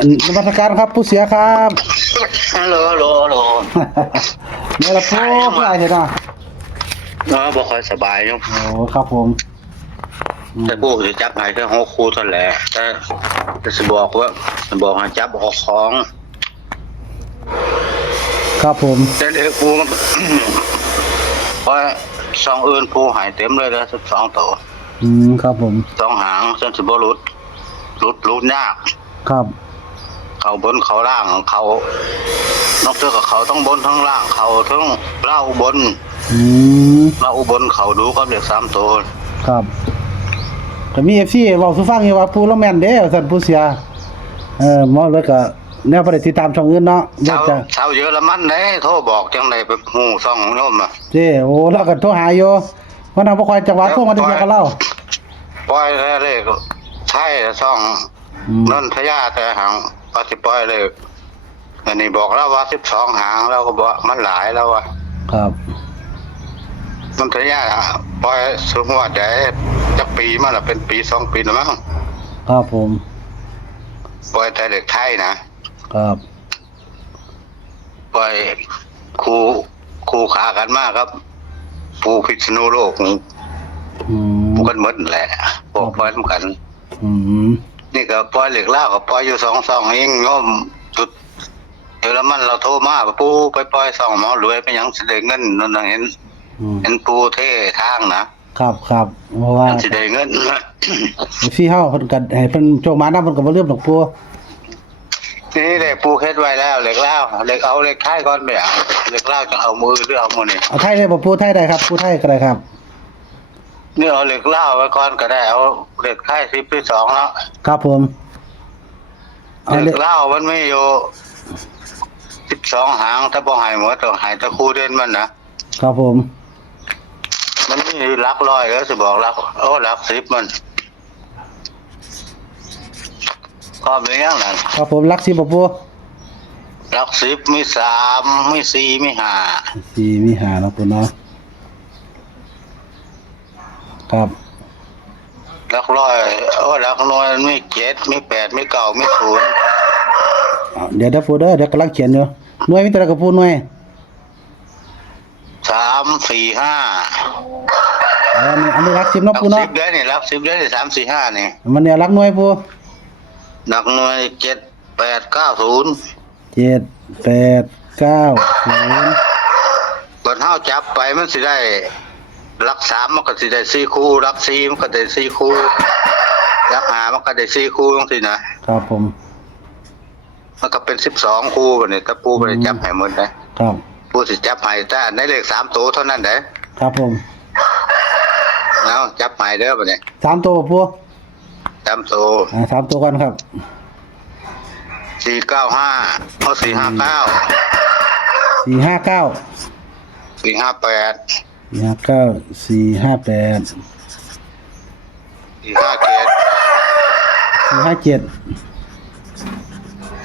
นมัสการครับผู้เสียครับ ฮัลโหลฮัลโหลฮัลโหล นี่ละผู้ผู้อะไรเห็นอ่ะ บ่ค่อยสบายอยู่ โอ้ครับผม แต่พวกสิจับให้แค่6คู่เท่านั้นแหละแต่สิบอกว่าบอกให้จับออกของ ครับผม แต่เด็กผู้มัน เพราะสองอื่นผู้หายเต็มเลยนะ12ตัว ครับผม 2หางจนสิบ่หลุดยาก ครับ เขาบนเขาล่างเขานอกจากเขาทั้งบนทั้งล่างเขาทั้งเล่าอุบล ม เล่าอุบลเขาดูกับเด็ก3ตัว ครับก็มี FC เว้าสู่ฟังอยู่ว่าผู้ละแม่นเด้อท่านผู้เสียหมอเลยก็แนวบ่ได้ติดตามช่องอื่นเนาะอยากจะ ชาวเยอรมันเด้โทรบอกจังได๋ไปฮู้ซ่องโยมอ่ะ เจ้โอ้แล้วก็โทรหาอยู่วันนั้นบ่ค่อยจังหวะโทรมาได้เสียกับเรา ปล่อยเลยใช่ซ่องนนทยาแต่หางปฏิปล่อยเลยอันนี้บอกแล้วว่า12หางแล้วก็บอกมันหลายแล้วว่า ครับ นนทยาปล่อยสมมุติว่าได้จักปีมาแล้วเป็นปี2ปีแล้วมั้ง ครับผม ปล่อยแต่เด็กไทยนะครับ ปล่อยคู่ขากันมากครับผู้พิษณุโลก อืม ผู้กันหมดนั่นแหละพวกปล่อยกัน อืม นี่ก็ปล่อยเหล็กล่าก็ปล่อยอยู่2เองโยมจุดเยอรมันเราโทรมาปูไปปล่อย2หมอรวยไปหยังสิได้เงินนั่นน่ะเห็นปูเท่ทางนะครับ เพราะว่า สิได้เงิน พี่เฮาเพิ่นก็ให้เพิ่นโชคมานำเพิ่นก็บ่ลืมดอกปู่ นี่เหล็กปูเฮ็ดไว้แล้วเหล็กล่าเหล็กเอาเหล็กไทยก่อนไปเอาเหล็กล่าจะเอามือหรือเอามือนี่ เอาไทยได้บ่ปู่ไทยได้ครับปู่ไทยก็ได้ครับ นี่เอาเหล็กล่าไว้ก่อนก็ได้เอาเหล็กไทย10ที่2แล้ว ครับผมเอา เห เล ล็ ย กล่ามันไม่อยู่12หางถ้าบ่ให้หมดต้องให้แตะคู่เด่นมันนะครับ ผม มันมีหลักร้อยแล้วสิบอกหลักหลัก10มันก็เป็นอย่างนั้น ครับผมรักสิบ่ปู่ หลัก10มี3มี4มี5 4มี5เนาะปู่เนาะครับ หลักร้อยหลักหน่วยมี7มี8มี9มี0เอาเดี๋ยวปู่เด้อเดี๋ยวกำลังเขียนอยู่หน่วยมีแต่ละกับปู่หน่วย 3 4 5อันนี้รัก10เนาะ หลัก ปู่เนาะ 10ได้นี่หลัก10ได้นี่3 4 5นี่ มันเนี่ยรักหน่วยปู่ หลักหน่วย7 8 9 0 7 8 9 0 บัดเฮาจับไปมันสิได้หลัก3มันก็สิได้4คู่หลัก4มันก็ได้4คู่หลัก5มันก็ได้4คู่จังซี่นะครับ ผม มันก็เป็น12คู่บัดนี้ถ้าปูบ่ได้จับให้หมดนะครับ ปูสิจับให้แต่ในเลข3ตัวเท่านั้นเด้ ครับผม เอาจับให้เด้อบัดนี้ 3ตัวบ่ปู่3ตัว 3ตัวก่อนครับ 495เอา459 459 458 459 458 457 457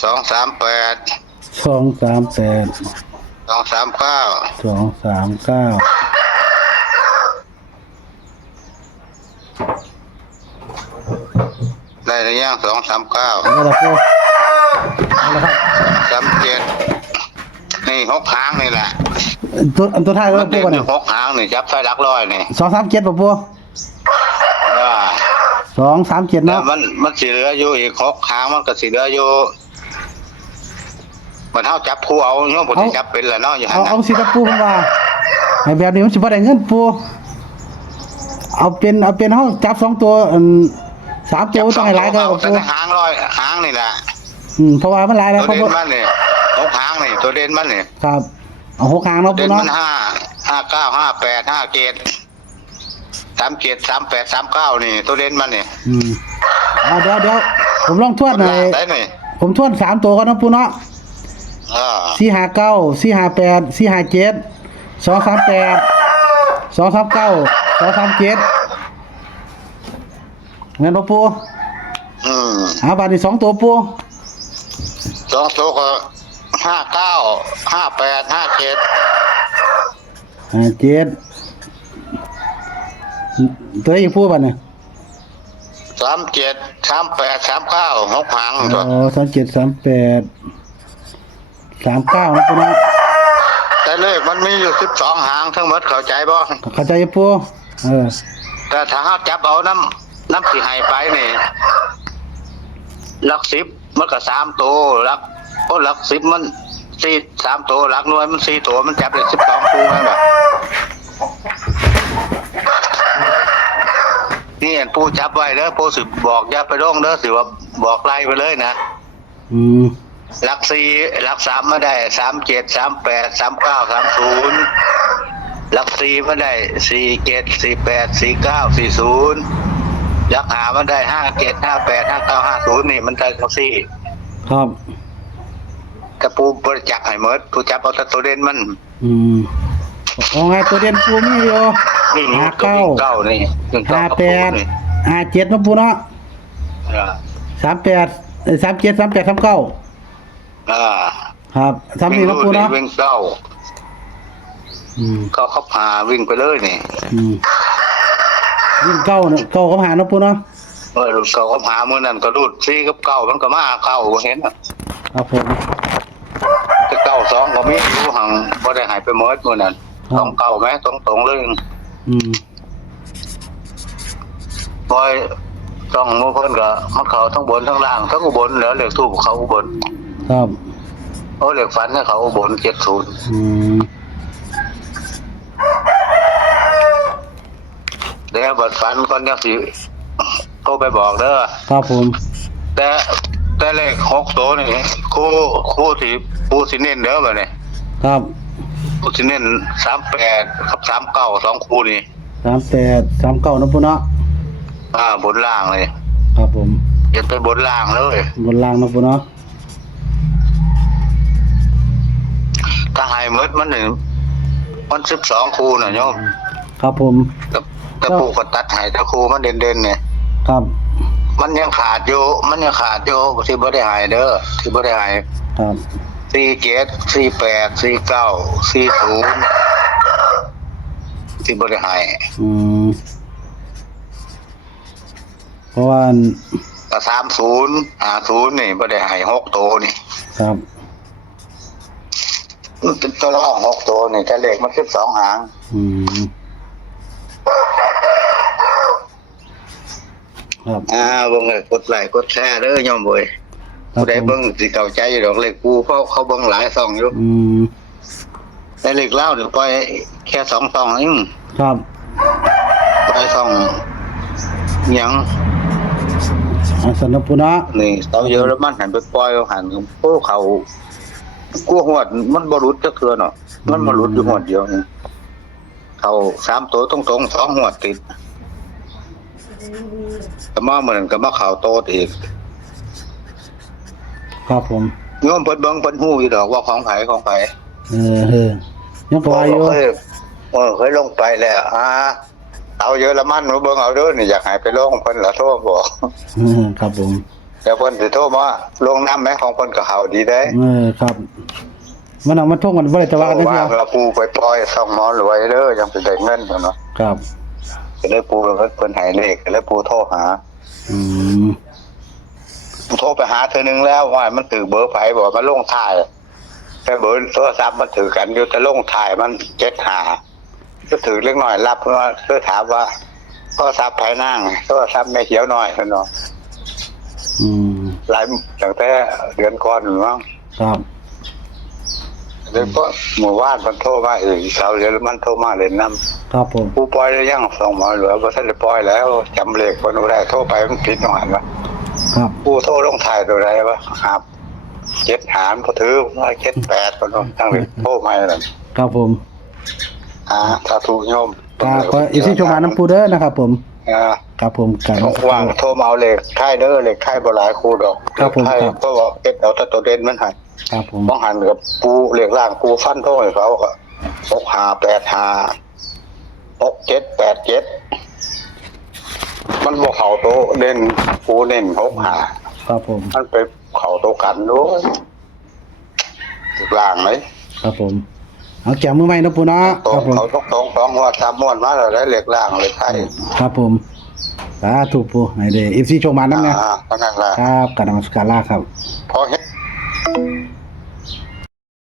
238 238 239 239ได้หรือยัง239ได้แล้วปู่ได้แล้วครับ 37นี่6หางนี่แหละ ตัวท้ายก็ มัน ปู่ เด่น ก่อน อ นี่ ยู่6หางนี่จับใส่หลักร้อยนี่ 237บ่ปู่ ว่า 237 แล้ว เนาะ มันสิเหลืออยู่อีก6หางมันก็สิเหลืออยู่มันเฮาจับคู่เอาเนาะบ่สิจับเป็นแล้วเนาะอยู่หั่น เอา น่ะ สิครับปู่เพิ่นว่าให้แบบนี้มันสิบ่ได้เงินปู่เอาเป็นเฮาจับ2ตัว3ตัวต้องให้หลายก็ เอาแต่ ปู่ หางร้อยหางนี่แหละ เพราะว่ามันหลายแล้ว ตัว เขา เด่ บ่ นมันนี่6หางนี่ตัวเด่นมันนี่ ครับเอา6หางเนาะ เด่ ปู่ น เนาะ มัน5 59 58 57 37 38 39นี่ตัวเด่นมันนี่ เอาเดี๋ยวผมลองทวนหน่อย ได้นี่ ผมทวน3ตัวก่อนเนาะปู่เนาะ 459 458 457 238 239 237งั้นบ่ปู่บาดนี้2ตัวปู่ 2ตัวก็59 58 57 57ตัวอีกปู่บัดนี้ 2 37 38 39 6หางตัว อ๋อ37 38 39นะปูเนาะ แต่เลขมันมีอยู่12หางทั้งหมดเข้าใจบ่ เข้าใจอยู่ปูเออ แต่ถ้าเฮาจับเอาน้ำสิให้ไปนี่หลัก10มันก็3ตัวหลัก10มัน3ตัวหลักหน่วยมัน4ตัวมันจับได้12คู่แม่นบ่นี่เห็นผู้จับไว้เด้อผู้สิบอกอย่าไปลงเด้อสิว่าบอกไล่ไปเลยนะ อืม หลัก4หลัก3มาได้37 38 39 30หลัก4มาได้47 48 49 40หลัก5มาได้57 58 59 50นี่มันได้ทั้ง4ครับ แต่ผู้บริจาคให้หมดผู้จับเอาแต่ตัวเด่นมัน อืมเอาไงตัวเด่นปูมีอยู่ นี่นี่ก็วิ่งเก้านี่วิ่งเก้ากับปูนี่ 58 57นะปูเนาะ 38 37 38 39 ครับ3นี่นะปูเนาะ วิ่งเก้า อืม ก็เขาพาวิ่งไปเลยนี่ อืมวิ่งเก้าเนาะเก้าก็หานะปูเนาะ เก้าเขาพามื้อนั้นก็รูด4กับเก้ามันก็มาเก้าบ่เห็นน่ะ ครับผม แต่เก้า2ก็มีอยู่หังบ่ได้หายไปหมดมื้อนั้นต้องเก้าไหมตรงๆเลย อืม ปล่อยต้องหมู่เพิ่นก็มันเข้าทั้งบนทั้งล่างทั้งอุบลแล้วเลขทูปเขาอุบล ครับ เลขฝันเนี่ยเขาอุบล70อืม เดี๋ยวบัดฝันก่อนจังสิโทรไปบอกเด้อ ครับผม แต่เลข6ตัวนี่คู่ที่ผู้สิเน้นเด้อบัดนี้ ครับ ผู้สิเน้น38กับ39 2คู่นี่ 38 39นะปูเนาะ บนล่างเลย ครับผม เห็นไปบนล่างเลย บนล่างนะปูเนาะ ถ้าให้หมดมันนี่มัน12คู่น่ะโยม ครับผม แต่ผู้ก็ตัดให้แต่คู่มันเด่นๆเนี่ย ครับ มันยังขาดอยู่ที่บ่ได้ให้เด้อที่บ่ได้ให้ ครับ 47 48 49 40ที่บ่ได้ให้ อืมเพราะว่า ก็30 50นี่บ่ได้ให้6ตัวนี่ ครับ มันเป็นตัวรอง6ตัวนี่แต่เลขมัน12หาง อืมครับ เบิ่งเลยกดไลค์กดแชร์เด้อโยมเว้ย ครับ ผู้ใดเบิ่งสิเข้าใจอยู่ดอกเลขกูเพราะเขาเบิ่งหลายช่องอยู่ อืม แต่เลขลาวนี่ปล่อยแค่2ช่องเอง ครับ ปล่อยช่องหยัง สนับปูเนาะ นี่เสาเยอรมันหันไปปล่อยหันผู้เขากู้หวดมันบ่หลุดจักเทื่อเนาะมันบ่หลุดอยู่หวดเดียวนี่เขา3ตัวตรงๆ2หวดติดก็มาเหมือนก็มาเข้าโตดอีก ครับผม โยมเพิ่นเบิ่งเพิ่นฮู้อยู่ดอกว่าของไผ ยังปล่อยอยู่ เคยลงไปแล้วเอาเยอรมันมาเบิ่งเอาเด้อนี่อยากให้ไปลงเพิ่นละโทรบอก ครับผม เดี๋ยวเพิ่นสิโทรมาลงน้ำแม่ของเพิ่นก็เข้าดีได้ ครับมันท่งกันบ่ได้ตะวันกัน ว่า เด้อ เราปูไปปล่อยซ่องหมอรวยเด้อยังสิได้เงินเนาะ ครับ ก็เลยปูเพิ่นให้เลขก็เลยปูโทรหา อืม โทรไปหาเธอนึงแล้วว่ามันถือเบอร์ไผบอกมาลงท้ายแต่เบอร์โทรศัพท์มันถือกันอยู่แต่ลงท้ายมัน75ก็ถือเล็กน้อยรับว่าเพื่อถามว่าโทรศัพท์ไผนั่งโทรศัพท์แม่เขียวน้อยเพิ่นเนาะ อืม หลายตั้งแต่เดือนก่อนหรือมั้ง ครับ แล้วก็เมื่อวานมันโทรมาอีกเสาร์เดือนมันโทรมาเล่นน้ำ ครับผม ผู้ปล่อยได้ยังส่งหมอเหลือบ่ทันได้ปล่อยแล้วจำเลขคนบ่ได้โทรไปมันผิดหน่อยว่า ครับ ผู้โทรลงท้ายตัวใดวะครับ7หารบ่ถือว่า78คนตั้งเลยโทรมานั่น ครับผม สาธุโยม ก็อีซี่ชมหาน้ำปูเด้อนะครับผม ครับผมกัน ว่างโทรมาเอาเลขค่ายเด้อเลขค่ายบ่หลายคู่ดอก ครับผม ค่าย ครับ ก็บอกเก็บเอาแต่ตัวเด่นมันให้ ครับผม บ่หันกับปูเลขล่างปูฟันโทรให้เขาก็65856787มันบ่เข้าโตเด่นปูเน้น65ครับผม มันไปเข้าโตกันด้วยล่างไหม ครับผมเอาแก้มือใหม่นะปูเนาะ ตร ครั ง บผม เขาตรงว่า3ม้วนมาแล้วได้เลขล่างเลขไทย ครับผม สาธุปูให้ได้ FC โชคมานํนะ เท่านั้นล่ะ ครับกราบนมัสการลาครับ พอเฮ็ด